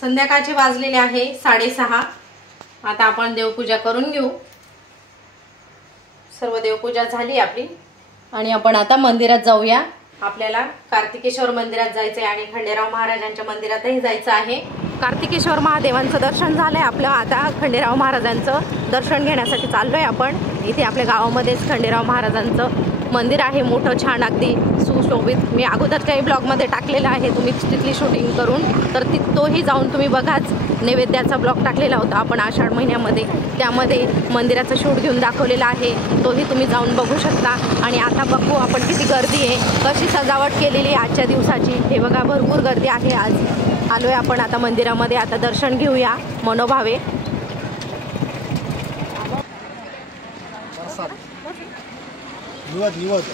संध्याकाळचे वाजलेले आहे 6:30। आता आपण देवपूजा करून घेऊ। सर्व देवपूजा झाली आपली आणि आपण आता मंदिरात जाऊया। आपल्याला कार्तिकेश्वर मंदिरात जायचं आहे आणि खंडेराव महाराजांच्या मंदिरातही जायचं आहे। कार्तिकेश्वर महादेवांचं दर्शन झालंय आपलं। आता खंडेराव महाराजांचं दर्शन घेण्यासाठी चाललोय आपण। इथे आपल्या गावामध्येच खंडेराव महाराजांचं मंदिर आहे, मोठं छान अगदी सुशोभित। मी अगोदरच्याही ब्लॉगमध्ये टाकलेला आहे, तुम्ही तिथली शूटिंग करून तर तोही जाऊन तुम्ही बघाच। नैवेद्याचा ब्लॉग टाकलेला होता आपण आषाढ महिन्यामध्ये, त्यामध्ये मंदिराचं शूट घेऊन दाखवलेला आहे, तोही तुम्ही जाऊन बघू शकता। आणि आता बघू आपण किती गर्दी आहे, कशी सजावट केलेली आहे आजच्या दिवसाची। हे बघा भरपूर गर्दी आहे आज। आलोय आपण आता मंदिरामध्ये, आता दर्शन घेऊया मनोभावे। निवद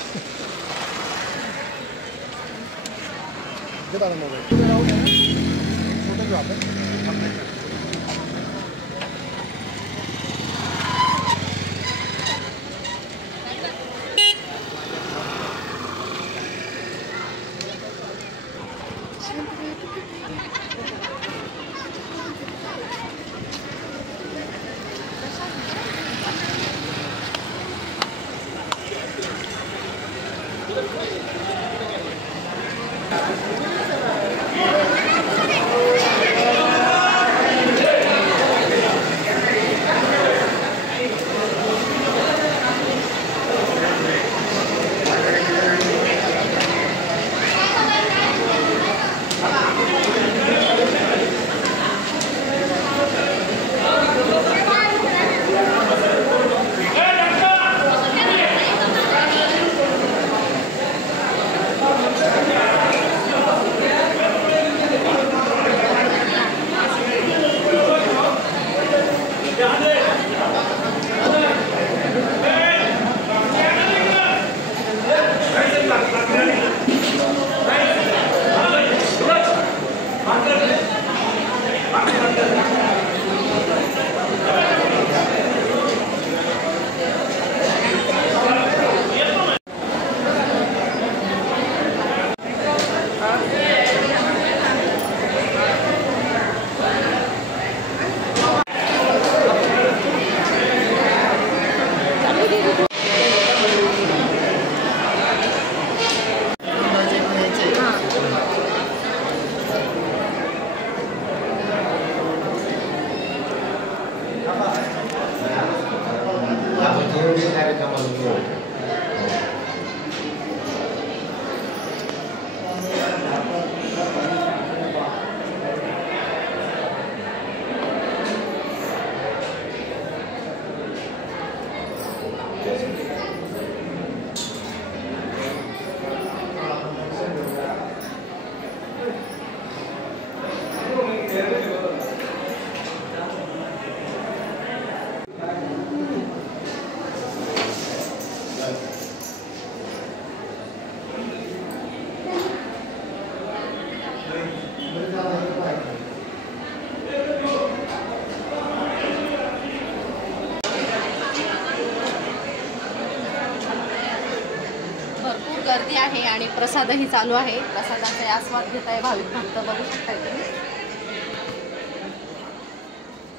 गर्दी आहे आणि प्रसादही चालू आहे। प्रसादाचा आस्वाद घेत आहे भाविक भक्त, बघू शकता तुम्ही।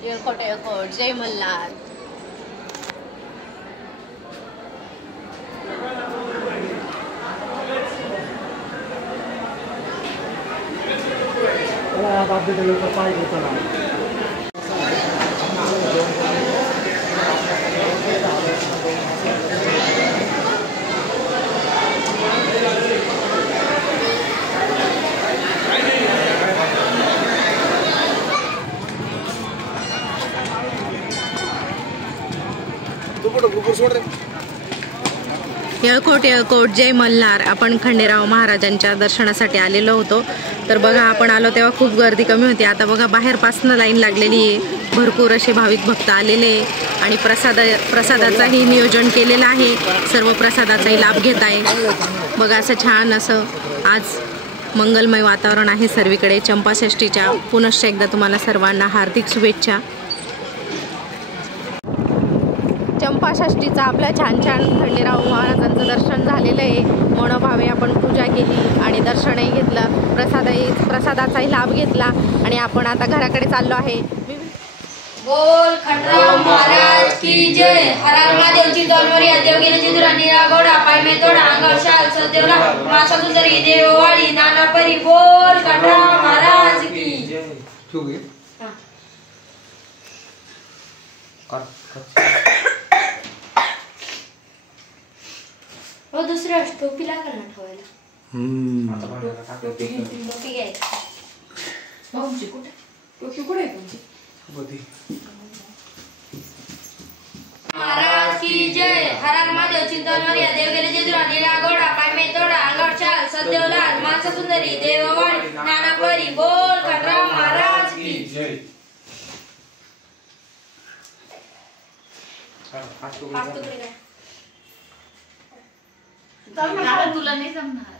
येळकोट येळकोट, जय मल्हार। येळकोट येळकोट, जय मल्हार। आपण खंडेराव महाराजांच्या दर्शनासाठी आलेलो होतो। तर बघा आपण आलो तेव्हा खूप गर्दी कमी होती। आता बघा बाहेरपासून लाईन लागलेली आहे, भरपूर असे भाविक भक्त आलेले आहे आणि प्रसादाचाही नियोजन केलेलं आहे। सर्व प्रसादाचाही लाभ घेत आहे। बघा असं छान असं आज मंगलमय वातावरण आहे सर्वीकडे। चंपाषष्ठीच्या पुनश्च एकदा तुम्हाला सर्वांना हार्दिक शुभेच्छा। कृपाषष्टीचा आपल्या छान छान खंडेराव महाराजांचं दर्शन झालेलं आहे. मनोभावे आपण पूजा केली आणि दर्शनही घेतलं, प्रसादाचाही लाभ घेतला आणि आपण आता घराकडे चाललो आहे. बोल खंडराव महाराज की जय. हर महादेवची तलवारी देव गेले चित्रा निरा गोडा पाय में तोडा अंगावर शाल सदेवला मासा सुंदरी देववाडी नाना परी. बोल खंडराव महाराज की जय. दुसऱ्या टोपी लागल ना ठेवायला. टोपी घ्यायची. भाऊची कुठे टोपी कुठे आहे तुमची? महाराज की जय. हर महादेवची तलवारी देव गेले चित्रा निरा गोडा पाय में तोडा अंगावर शाल सदेवला मासा सुंदरी देववाडी नाना परी. बोल खंडराव महाराज की जय. तुला नाही जमणार.